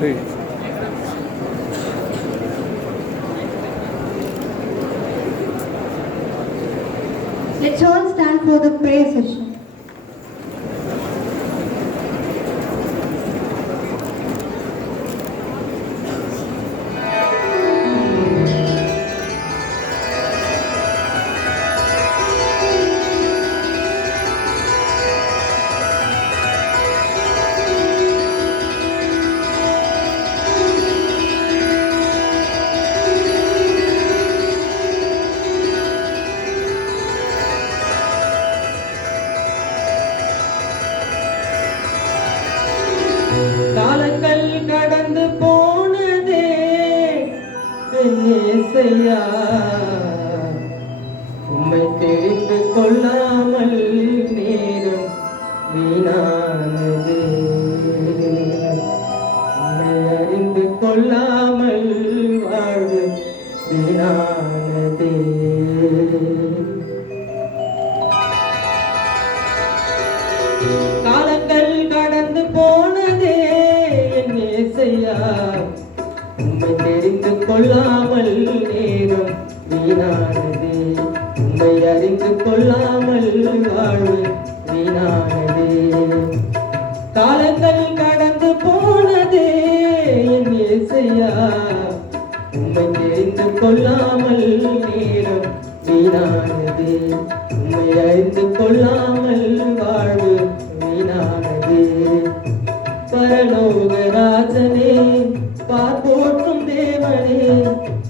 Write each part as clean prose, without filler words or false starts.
Let's all stand for the prayer session. காலங்கள் கடந்து போனதே என்னேசையா, உம்மை தெரிந்து கொள்ளாமல் நேரம் வீணானது. உம்மை அறிந்து கொள்ளாமல் வாழ்வு வீணானது. காலங்கள் கடந்து போனதே என் இயேசையா, உம்மை தெரிந்து கொள்ளாமல் நேரம் வீணானது. உம்மை அறிந்து கொள்ளாமல் வாழ்வு வீணானது. காலங்கள் கடந்து போனதே என் இயேசையா, உம்மை தெரிந்து கொள்ளாமல் நேரம் வீணானது. உம்மை அறிந்து கொள்ளாமல் வாழ்வு வீணானது. பரலோக ராஜனே, பார்ப்போற்றும் தேவனே,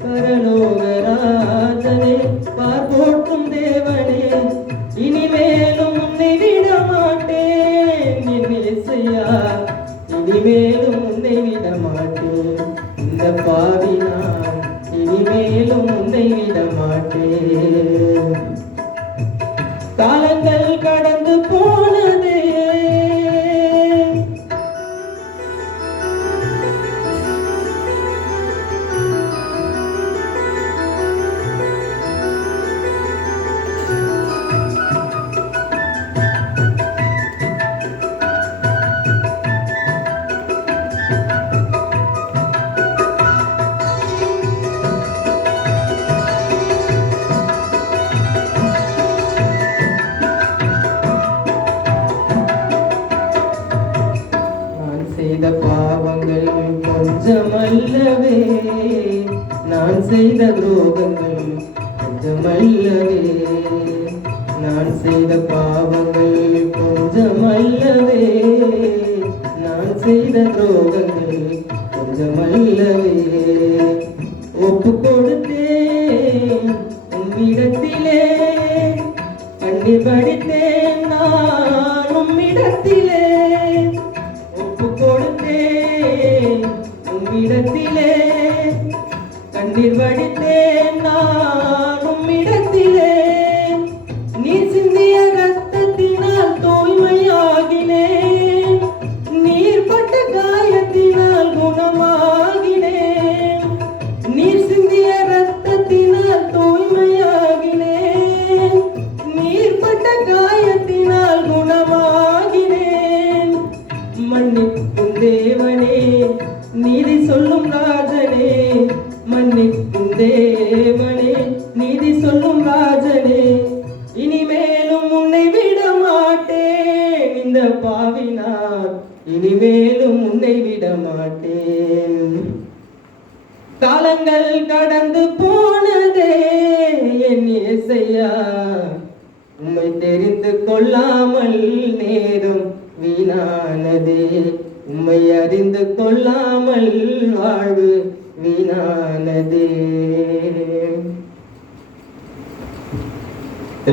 பரலோக ராஜனே, பார்ப்போற்றும் தேவனே, இனிமேலும் உன்னை விட மாட்டேன் என் இயேசையா, இனிமேலும் உன்னை விட மாட்டேன். இந்த பாவி நான் இனிமேலும் உன்னை விட மாட்டேன். காலங்கள் கடந்து போனதே. செய்த பாவங்கள் கொஞ்சமல்லவே, நான் செய்த துரோகங்கள் கொஞ்சமல்லவே. நான் செய்த பாவங்கள் கொஞ்சமல்லவே, நான் செய்த துரோகங்கள் கொஞ்சமல்லவே. ஒப்பு கொடுத்தேன் உம்மிடத்திலே, கண்ணீர் வடித்தேன் நான் உம்மிடத்திலே. கொடுத்தேன் உம்மிடத்திலே, கண்ணீர் வடித்தேன் நான் உம்மிடத்திலே. நீ சிந்திய ரத்தத்தினால் தூய்மையாகினேன், நீர் பட்ட காயத்தினால் குணமாகினேன். நீர் சிந்திய ரத்தத்தினால் தூய்மையாகினேன், நீர் பட்ட காயத்தினால் குணமாகினேன். மன்னிக்கும் தேவனே, நீதி சொல்லும் ராஜனே, மன்னிக்கும் தேவனே, நீதி சொல்லும் ராஜனே, இனிமேலும் உன்னை விட மாட்டேன். இந்த பாவினார் இனிமேலும் உன்னை விட மாட்டேன். காலங்கள் கடந்து போனதே என் இயேசையா, உம்மை தெரிந்து கொள்ளாமல் நேரம் வீணானதே. உம்மை அறிந்து கொள்ளாமல் வாழ்வு வீணானதே.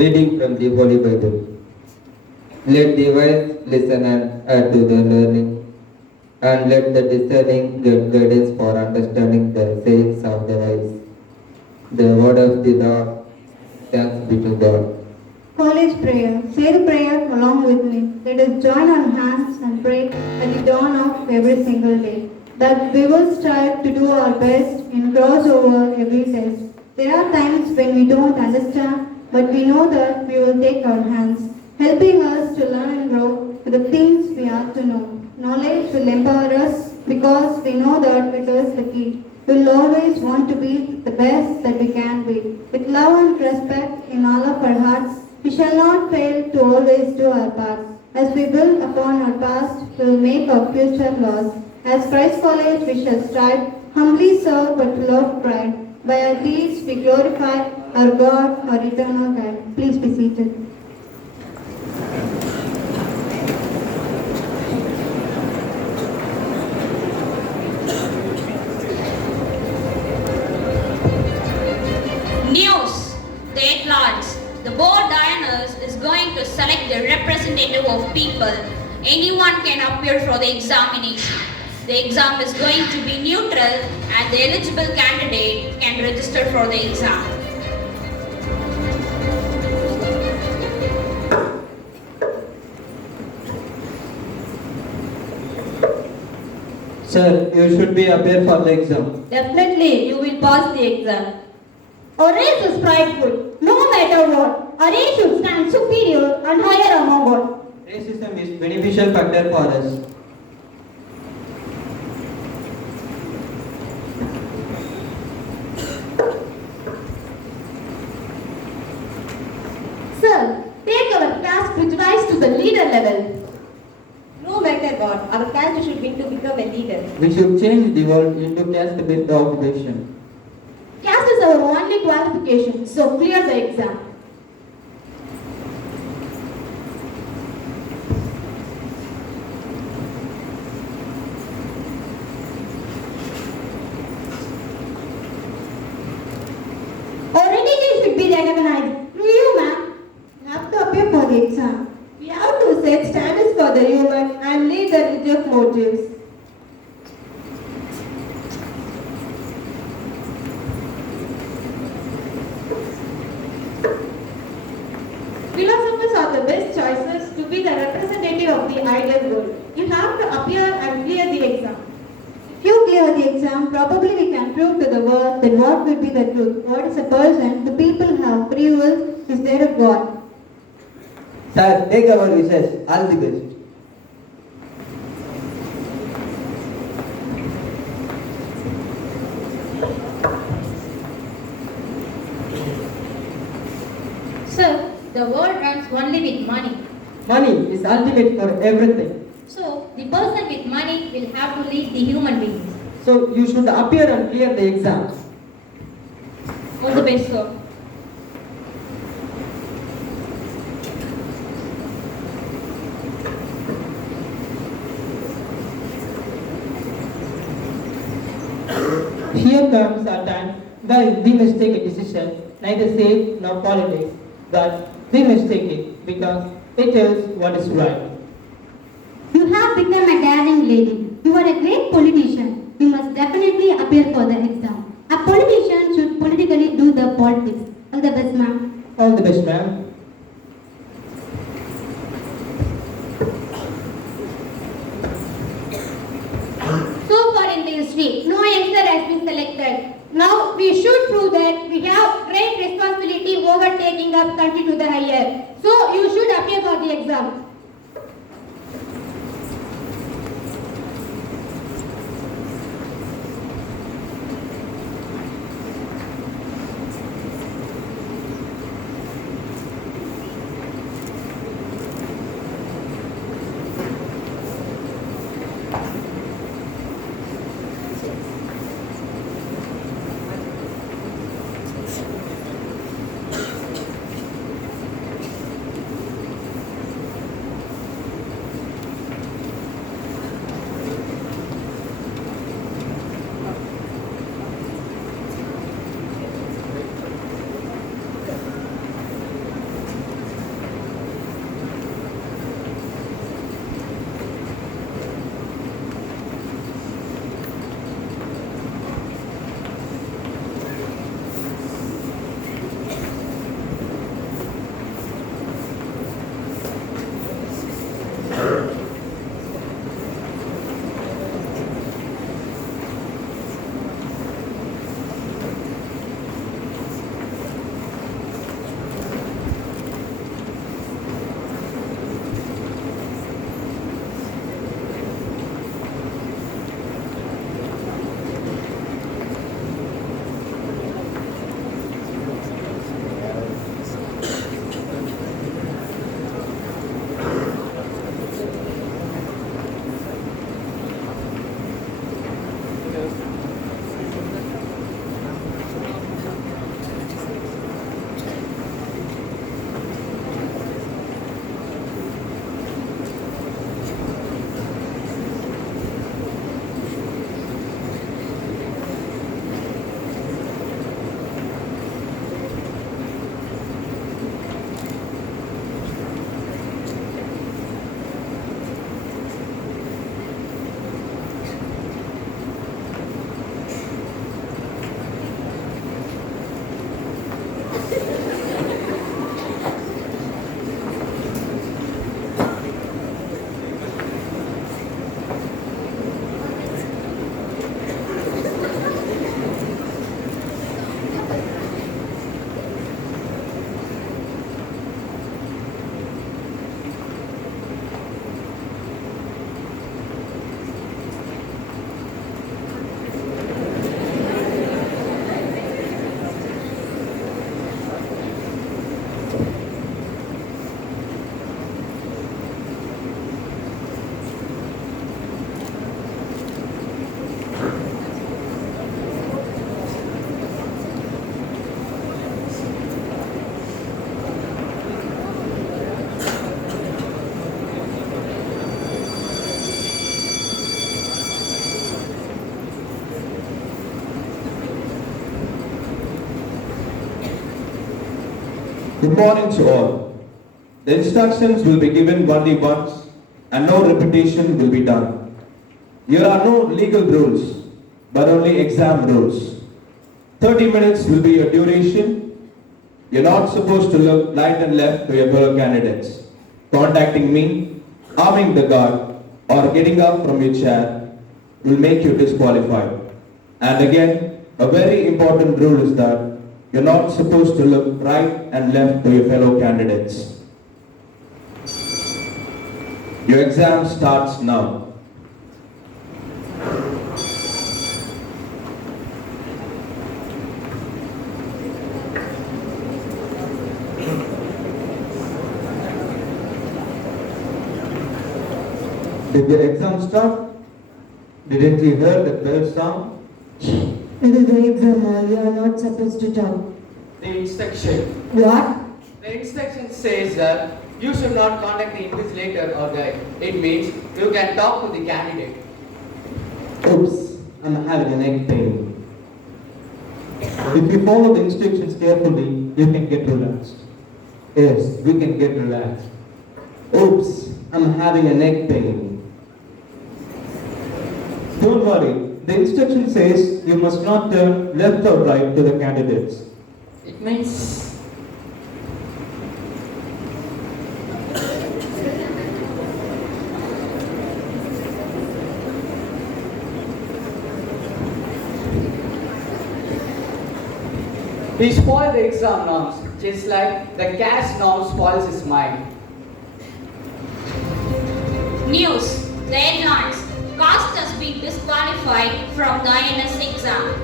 Reading from the Holy Bible. Let the wise listen and add to their learning, and let the discerning get guidance for understanding the sayings of the wise. The word of the Lord. Thanks be to God. College prayer. Say the prayer along with me. Let us join our hands and pray at the dawn of every single day, that we will strive to do our best and cross over every test. There are times when we don't understand, but we know that we will take our hands, helping us to learn and grow with the things we have to know. Knowledge will empower us, because we know that it is the key. We will always want to be the best that we can be. With love and respect in all of our hearts, we shall not fail to always do our part. As we build upon our past, we will make our future laws. As Christ College, we shall strive, humbly serve but full of pride. By our deeds, we glorify our God, our eternal guide. Please be seated. News. The headlines. The board diners is going to select the representative of people. Anyone can appear for the examination. The exam is going to be neutral and the eligible candidate can register for the exam. Sir, you should be appear for the exam. Definitely, you will pass the exam. Our race is prideful, no matter what. Our race should stand superior and higher among all. Racism is beneficial factor for us. Sir, take our caste prejudice to the leader level. No matter what, our caste should be to become a leader. We should change the world into caste-based occupation. Caste is our only qualification, so clear the exam. Our religion should be recognized. Through you, ma'am. You have to appear for the exam. We have to set standards for the human and lead the religious motives. Philosophers are the best choices to be the representative of the ideal world. You have to appear and clear the exam. If you clear the exam, probably we can prove to the world that what will be the truth. What is a person? The people have free will. Is there a God? Sir, take our wishes. All the best. Sir, the world runs only with money. Money is ultimate for everything. So, the person with money will have to lead the human beings. So you should appear and clear the exam. All the best, sir. Here comes a time where we must take a decision, neither safe nor politics, but we must take it because it is what is right. You have become a daring lady. You are a great politician. You must definitely appear for the exam. A politician should politically do the politics. All the best, ma'am. All the best, ma'am. So far in the history, no youngster has been selected. Now we should prove that we have great responsibility over taking our country to the higher. So you should appear for the exam. Good morning to all. The instructions will be given only once and no repetition will be done. There are no legal rules, but only exam rules. 30 minutes will be your duration. You're not supposed to look right and left to your fellow candidates. Contacting me, harming the guard, or getting up from your chair will make you disqualified. And again, a very important rule is that you're not supposed to look right and left to your fellow candidates. Your exam starts now. Did the exam start? Didn't you hear the bell sound? It is the exam hall. You are not supposed to talk. The instruction. What? The instruction says that you should not contact the invigilator or guide. It means you can talk to the candidate. Oops, I'm having a neck pain. If you follow the instructions carefully, you can get relaxed. Yes, we can get relaxed. Oops, I'm having a neck pain. Don't worry, the instruction says you must not turn left or right to the candidates. It means he spoiled the exam norms, just like the cash norm spoils his mind. News. The headlines. Caste has been disqualified from the INS exam.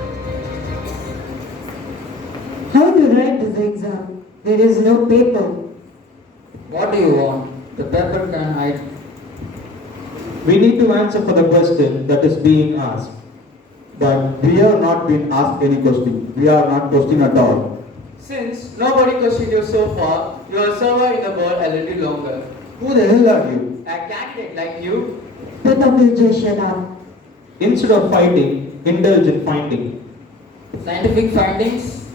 How to write this exam? There is no paper. What do you want? The paper can hide. We need to answer for the question that is being asked. But we have not been asked any question. We are not questioning at all. Since nobody questioned you so far, you are server in the world a little longer. Who the hell are you? A candidate like you, Both of you just shut up. Instead of fighting, indulge in finding. scientific findings.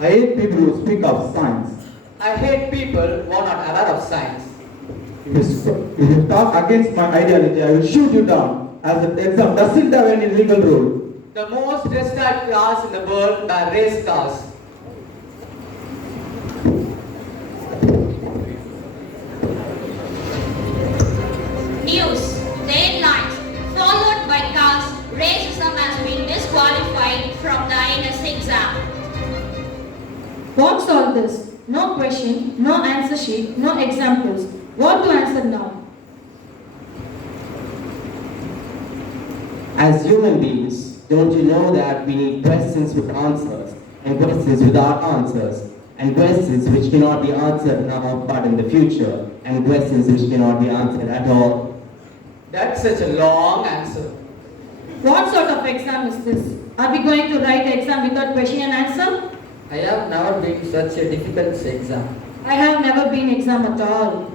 I hate people who speak of science. I hate people who are not aware of science. If you talk against my ideology, I will shoot you down, as the exam doesn't have any legal rule. The most trusted cars in the world are race cars. News. The headlines. Followed by cars, racism has been disqualified from the INS exam. What's all this? No question, no answer sheet, no examples. What to answer now? As human beings, don't you know that we need questions with answers, and questions without answers, and questions which cannot be answered now but in the future, and questions which cannot be answered at all? That's such a long answer. What sort of exam is this? Are we going to write the exam without question and answer? I have never been such a difficult exam. I have never been exam at all.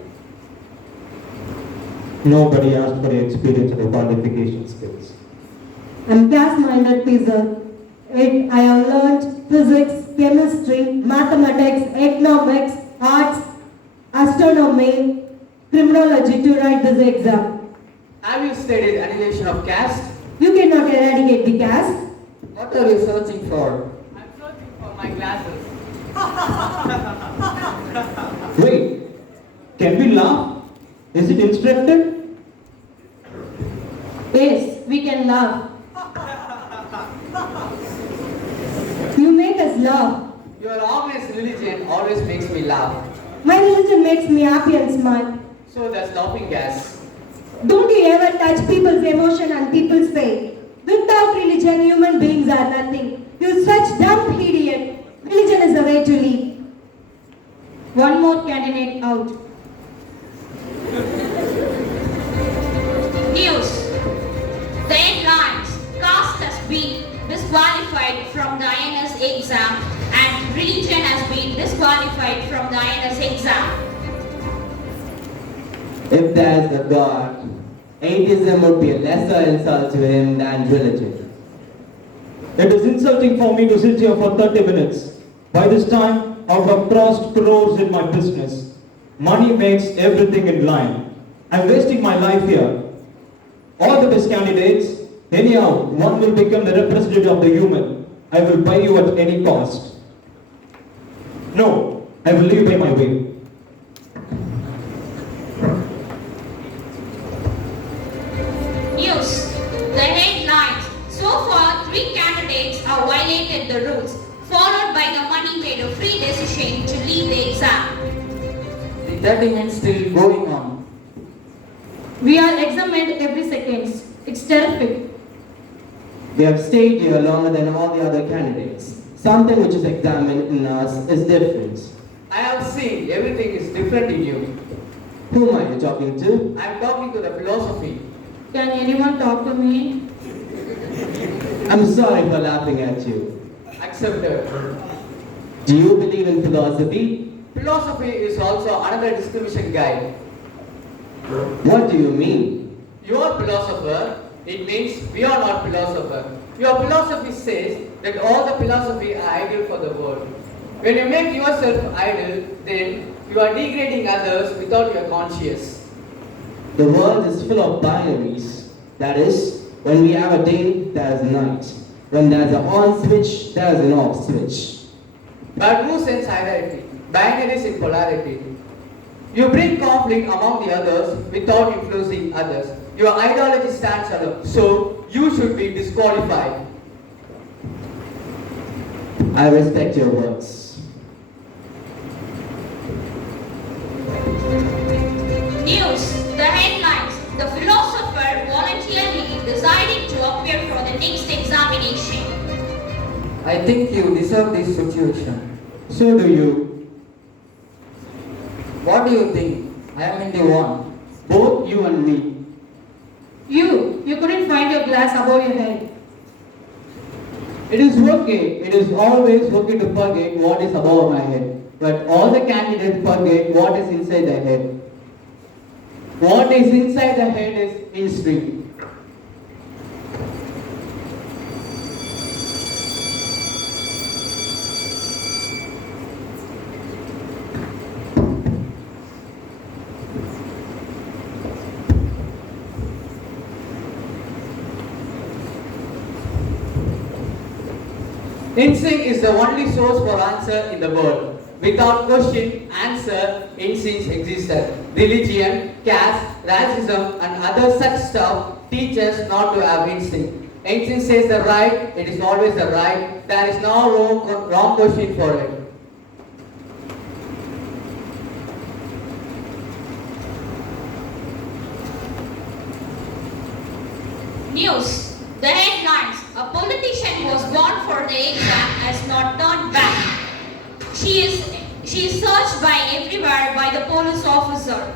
Nobody asked for your experience or qualification skills. I'm class-minded teacher. I have learned physics, chemistry, mathematics, economics, arts, astronomy, criminology to write this exam. Have you studied annihilation of caste? You cannot eradicate the caste. What are you searching for? I'm searching for my glasses. Wait, can we laugh? Is it instructed? Yes, we can laugh. You make us laugh. Your honest religion always makes me laugh. My religion makes me happy and smile. So does laughing gas. Don't you ever touch people's emotion and people's faith. Without religion, human beings are nothing. You're such dumb idiot. Religion is the way to live. One more candidate out. News. The headlines. Caste has been disqualified from the INS exam and religion has been disqualified from the INS exam. If there's a God, atheism would be a lesser insult to him than religion. It is insulting for me to sit here for 30 minutes. By this time, I've crossed crores in my business. Money makes everything in line. I'm wasting my life here. All the best candidates, anyhow, one will become the representative of the human. I will buy you at any cost. No, I will live by my way. News. The headlines. So far, 3 candidates have violated the rules, followed by the money made a free decision to leave the exam. The 30 minutes still going on. We are examined every second. It's terrific. We have stayed here longer than all the other candidates. Something which is examined in us is different. I have seen everything is different in you. Whom are you talking to? I am talking to the philosophy. Can anyone talk to me? I'm sorry for laughing at you. Accepted. Do you believe in philosophy? Philosophy is also another distribution guide. What do you mean? You are philosopher, it means we are not philosopher. Your philosophy says that all the philosophy are ideal for the world. When you make yourself idle, then you are degrading others without your conscience. The world is full of binaries. That is, when we have a day, there is night. When there is an on switch, there is an off switch. But who sends hierarchy? Binaries in polarity. You bring conflict among the others without influencing others. Your ideology stands alone, so you should be disqualified. I respect your words. News. The headlines. The philosopher voluntarily deciding to appear for the next examination. I think you deserve this situation. So do you. What do you think? I am in the one. Both you and me. You couldn't find your glass above your head. It is okay. It is always okay to forget what is above my head. But all the candidates forget what is inside their head. What is inside the head is history. Instinct is the only source for answer in the world. Without question, answer, instincts existed. Religion, caste, racism and other such stuff teach us not to have instinct. Instinct says the right, it is always the right. There is no wrong question for it. News. The headlines. A politician was born for the exam has not turned back. She is searched by everywhere by the police officer.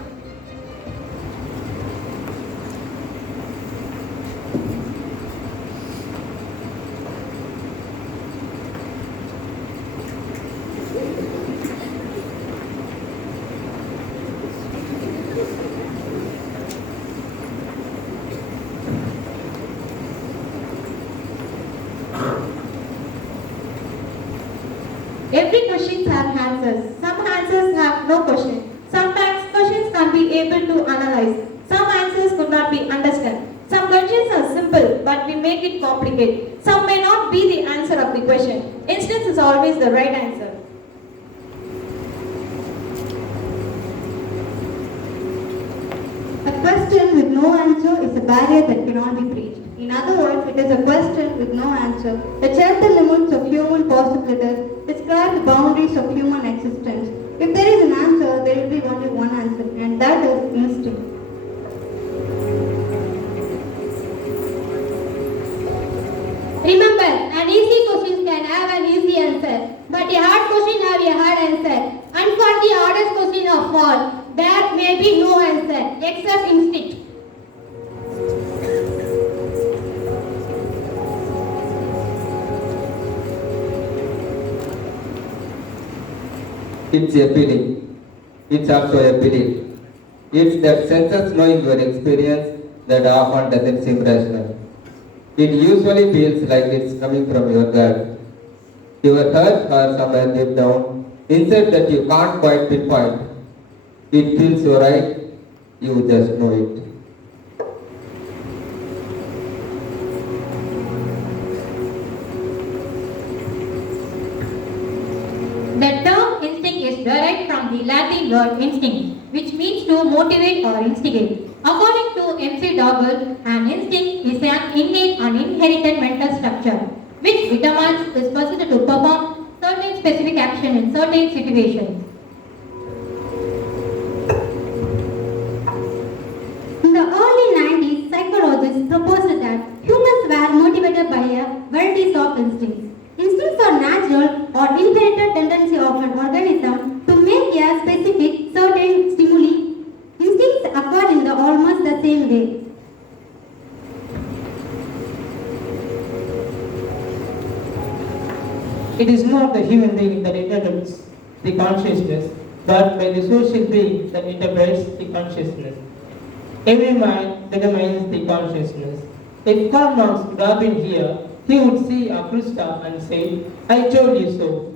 Every question has answers. Some answers have no question. Sometimes questions can't be able to analyze. Some answers could not be understood. Some questions are simple, but we make it complicated. Some may not be the answer of the question. Instance is always the right answer. A question with no answer is a barrier that cannot be breached. In other words, it is a question with no answer. The chapter limits of human possibilities describe the boundaries of human existence. If there is an answer, there will be only one answer, and that is instinct. Remember, an easy question can have an easy answer, but a hard question have a hard answer. And for the hardest question of all, there may be no answer except instinct. It's a feeling. It's also a belief. It's that sense of knowing your experience that often doesn't seem rational. It usually feels like it's coming from your gut. Your heart or somewhere deep down, Inside that you can't quite pinpoint. It feels so right, you just know it. The term instinct is derived from the Latin word instinct, which means to motivate or instigate. According to M.C. Doggle, an instinct is an innate and inherited mental structure, which determines the person to perform certain specific action in certain situations. In the early 90s, psychologists proposed that humans were motivated by a variety of instincts. Instincts are natural or inherited tendency of an organism to make a specific certain stimuli. Instincts occur in almost the same way. It is not the human being that interprets the consciousness, but by the social being that interprets the consciousness. Every mind determines the consciousness. If Karl Marx would have been here, he would see a CRISTA and say, "I told you so."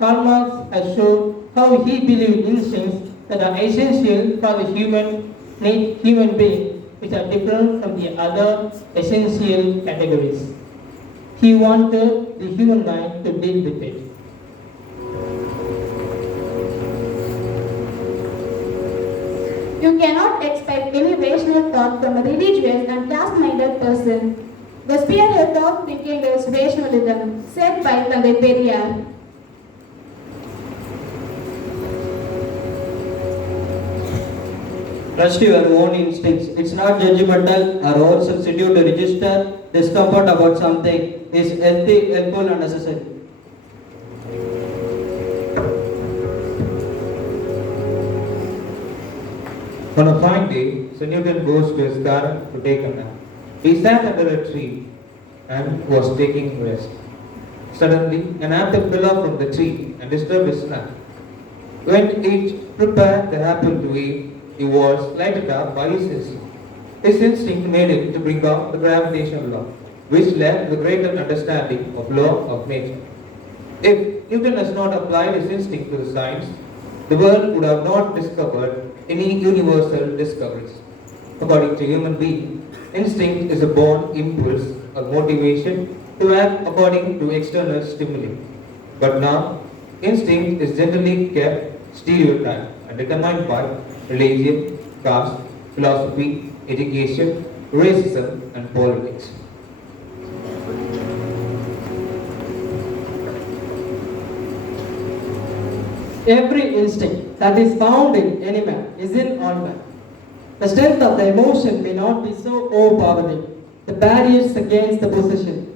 Karl Marx has shown how he believed instincts that are essential for the human being, which are different from the other essential categories. He wanted the human mind to deal with it. You cannot expect any rational thought from a religious and caste-minded person. The spearhead of thinking is rationalism, said by Tandai Periyar. Trust your own instincts. It's not judgmental or own substitute to register discomfort about something. It's healthy, helpful and necessary. On a fine day, Sir Newton goes to his garden to take a nap. He sat under a tree and was taking rest. Suddenly, an apple fell off from the tree and disturbed his nap. When it prepared the apple to eat, he was lighted up by his instinct. His instinct made him to bring out the gravitational law, which led to the greater understanding of law of nature. If Newton has not applied his instinct to the science, the world would have not discovered any universal discoveries. According to human being, instinct is a born impulse or motivation to act according to external stimuli. But now, instinct is generally kept stereotyped and determined by religion, caste, philosophy, education, racism, and politics. Every instinct that is found in any man is in all men. The strength of the emotion may not be so overpowering. The barriers against the possession.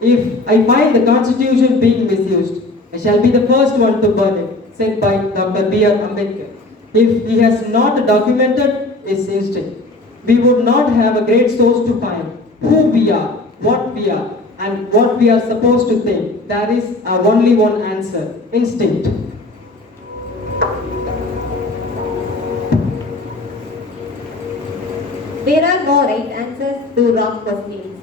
If I find the constitution being misused, I shall be the first one to burn it, said by Dr. B.A English. If he has not documented his instinct, we would not have a great source to find who we are, what we are, and what we are supposed to think. There is only one answer: instinct. There are no right answers to wrong questions.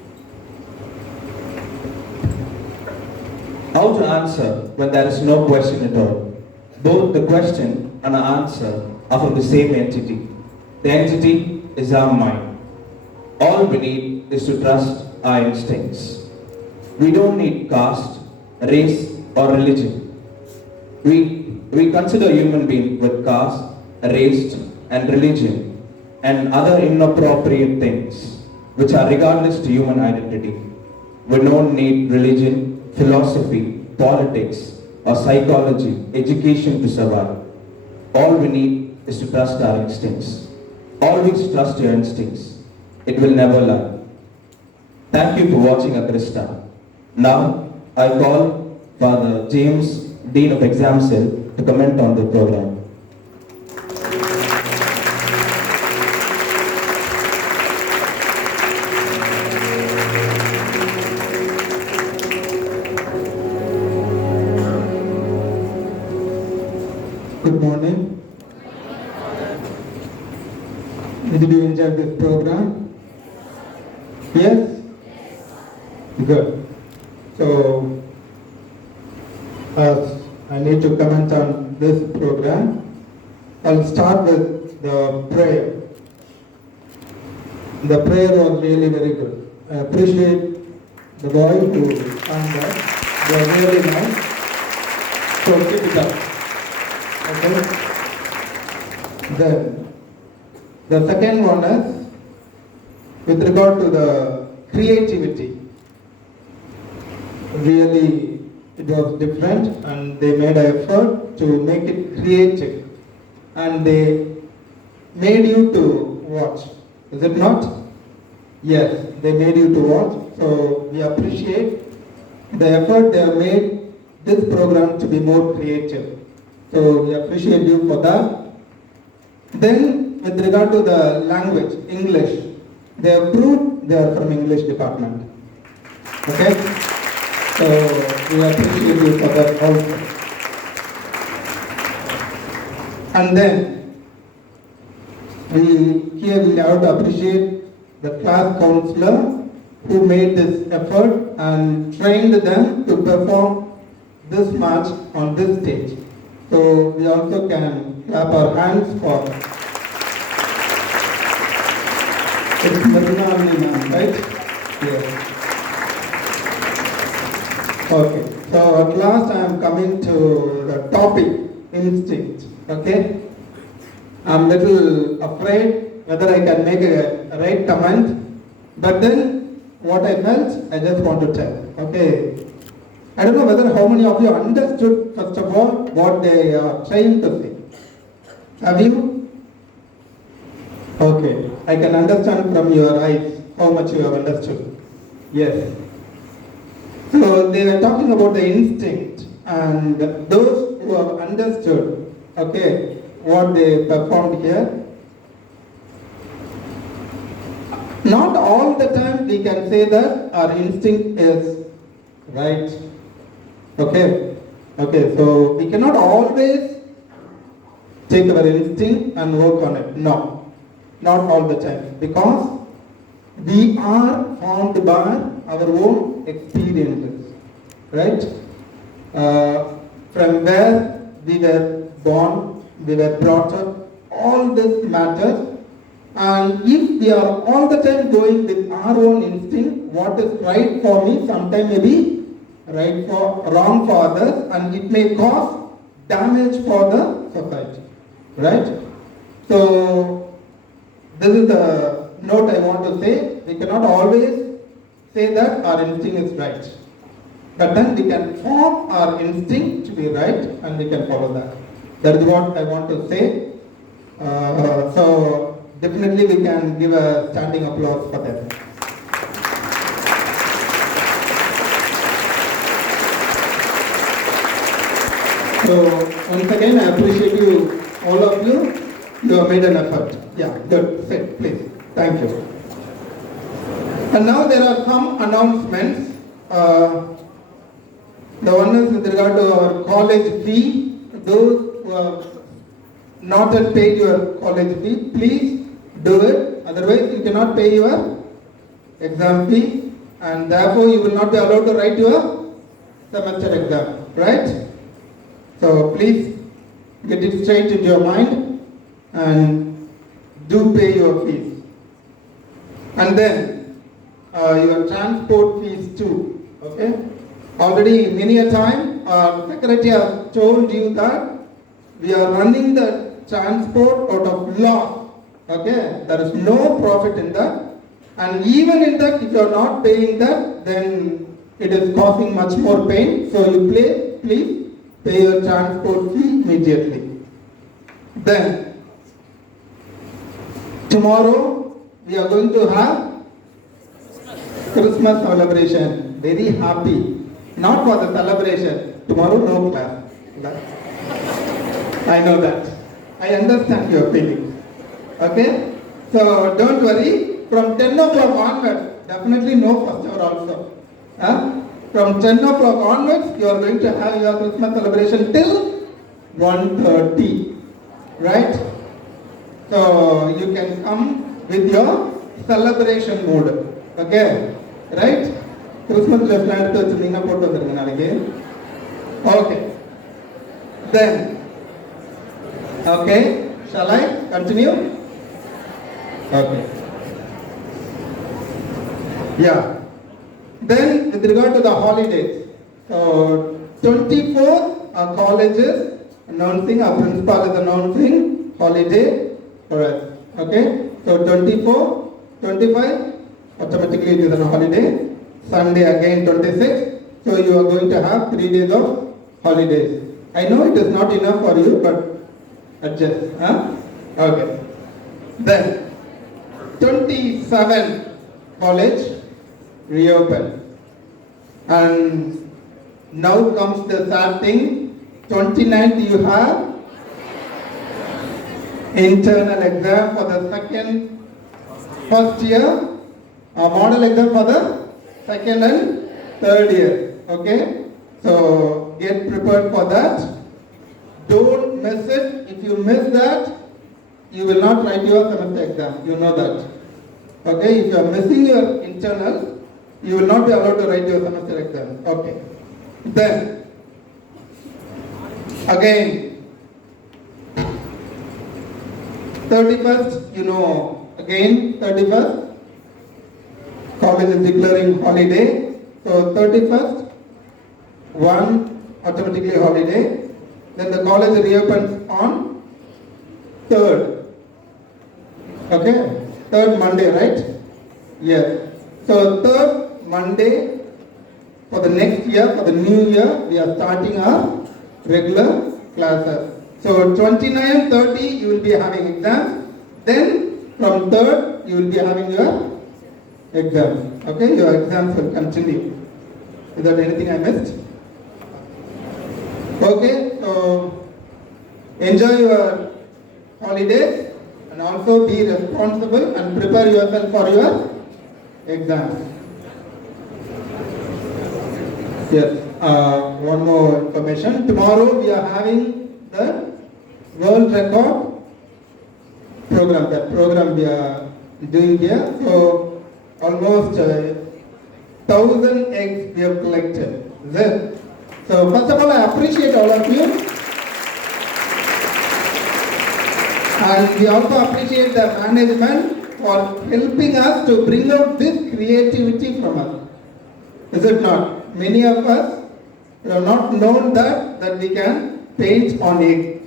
How to answer when there is no question at all? Both the question and the answer are from the same entity. The entity is our mind. All we need is to trust our instincts. We don't need caste, race, or religion. We consider human being with caste, race, and religion and other inappropriate things which are regardless to human identity. We don't need religion, philosophy, politics, or psychology, education to survive. All we need is to trust our instincts. Always trust your instincts. It will never lie. Thank you for watching a CRISTA. Now, I call Father James, Dean of Exam Cell, to comment on the program. Good morning. Did you enjoy this program? Yes? Good. So, as I need to comment on this program. I'll start with the prayer. The prayer was really very good. I appreciate the boy who sang that. They are really nice. So keep it up. Okay? Then, the second one is with regard to the creativity. Really, it was different and they made an effort to make it creative. And they made you to watch. Is it not? Yes, they made you to watch. So we appreciate the effort they have made this program to be more creative. So we appreciate you for that. Then with regard to the language, English, they have proved they are from English department. Okay? So we appreciate you for that also. And then we have to appreciate the class counselor who made this effort and trained them to perform this much on this stage. So we also can clap our hands for it's Madhuna only, ma'am, right? Yes. Okay. So at last I am coming to the topic, instinct. Okay? I'm little afraid whether I can make a right comment, but then what I felt, I just want to tell. Okay? I don't know whether how many of you understood, first of all, what they are trying to say. Have you? Okay. I can understand from your eyes how much you have understood. Yes. So they were talking about the instinct, and those who have understood, okay, what they performed here. Not all the time we can say that our instinct is right. Okay? Okay, so we cannot always take our instinct and work on it. No, not all the time. Because we are formed by our own experiences. Right? From where we were born, we were brought up, all this matters. And if we are all the time going with our own instinct, what is right for me, sometimes may be right for wrong for others, and it may cause damage for the society. Right? So this is the note I want to say. We cannot always say that our instinct is right. But then we can form our instinct to be right and we can follow that. That is what I want to say. So definitely we can give a standing applause for that. So once again I appreciate you, all of you. You have made an effort. Yeah, good. Sit, please. Thank you. And now there are some announcements. The one is with regard to our college fee. Those who have not yet paid your college fee, please do it. Otherwise, you cannot pay your exam fee, and therefore you will not be allowed to write your semester exam. Right? So please get it straight into your mind and do pay your fees. And then your transport fees too. Okay? Already many a time our secretary has told you that we are running the transport out of loss. Okay? There is no profit in that. And even in that, if you are not paying that, then it is causing much more pain. So you please pay your transport fee immediately. Then, tomorrow we are going to have Christmas celebration. Very happy. Not for the celebration. Tomorrow no class. I know that. I understand your feelings. Okay? So don't worry. From 10 o'clock onwards, definitely no first hour also. From 10 o'clock onwards, you are going to have your Christmas celebration till 1:30. Right? So you can come with your celebration mood. Okay? Right? Christmas dress எடுத்து வச்சிருந்தீங்கன்னா போட்டு வந்துருங்க நாளைக்கு. Okay. Then, okay, shall I continue? Okay. Yeah. Then with regard to the holidays, so 24 are colleges announcing, our principal is announcing holiday for us. Okay, so 24, 25, automatically it is a holiday. Sunday again 26, so you are going to have 3 days of holidays. I know it is not enough for you, but adjust. Huh? Okay. Then 27 college reopen. And now comes the sad thing. 29th you have internal exam for the first year, a model exam for the second and third year. Okay, so get prepared for that. Don't miss it. If you miss that, you will not write your semester exam. You know that. Okay, if you are missing your internal, you will not be allowed to write your semester exam. Okay. Then, again, 31st, you know, again 31st, college is declaring holiday. So 31st, one automatically holiday. Then the college reopens on 3rd. Okay, 3rd Monday, right? Yes. So 3rd Monday for the next year, for the new year, we are starting our regular classes. So 29, 30, you will be having exams. Then from 3rd, you will be having your exams. Okay, your exams will continue. Is there anything I missed? Okay, so enjoy your holidays and also be responsible and prepare yourself for your exams. Yes, one more information. Tomorrow we are having the world record program. That program we are doing here. So almost 1,000 eggs we have collected. Is it? So first of all, I appreciate all of you. And we also appreciate the management for helping us to bring out this creativity from us. Is it not? Many of us have not known that we can paint on egg,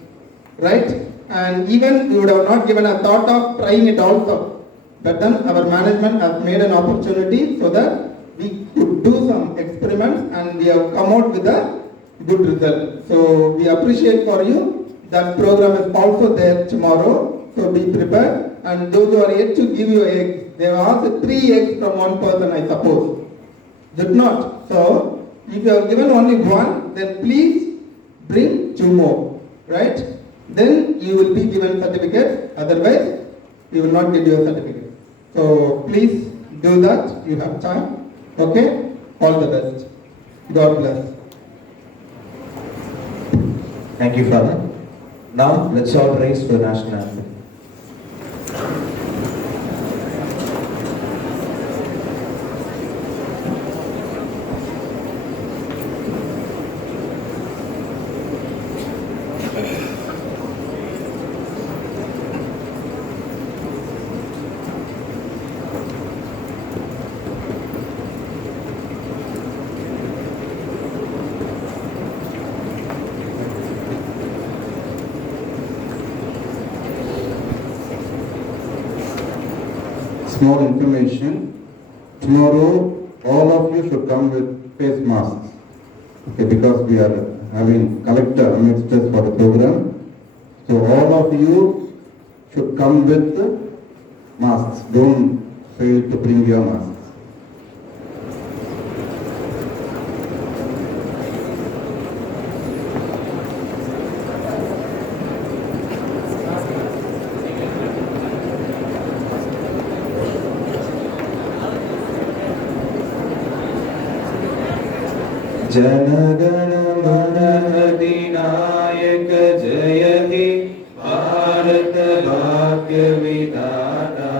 right? And even we would have not given a thought of trying it also. But then our management has made an opportunity so that we could do some experiments and we have come out with a good result. So we appreciate for you. That program is also there tomorrow. So be prepared. And those who are yet to give you eggs, they have asked 3 eggs from one person, I suppose. Did not. So if you have given only 1, then please bring 2 more. Right? Then you will be given certificate. Otherwise, you will not get your certificate. So please do that. You have time. Okay? All the best. God bless. Thank you, Father. Now, let's all raise to the national anthem. Small information. Tomorrow, all of you should come with face masks. Okay, because we are having collector amidst us for the program. So all of you should come with masks. Don't fail to bring your masks. जनगण मन अधिनायक जय हे भारत भाग्य विधाता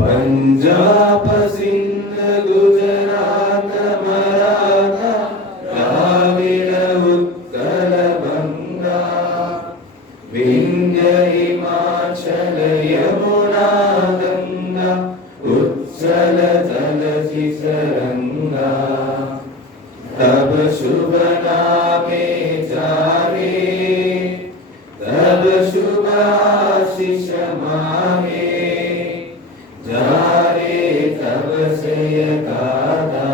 पंजाब सिंध गुजरात मराठा द्राविड़ उत्कल बंग आशीष मांगे, जारे तब से गादा।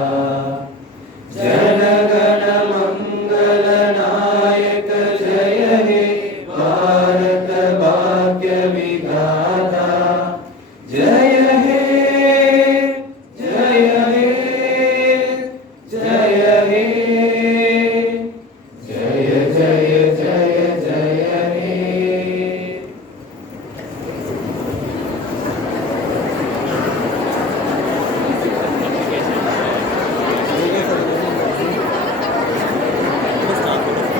जन गण मंगल नायक जय हे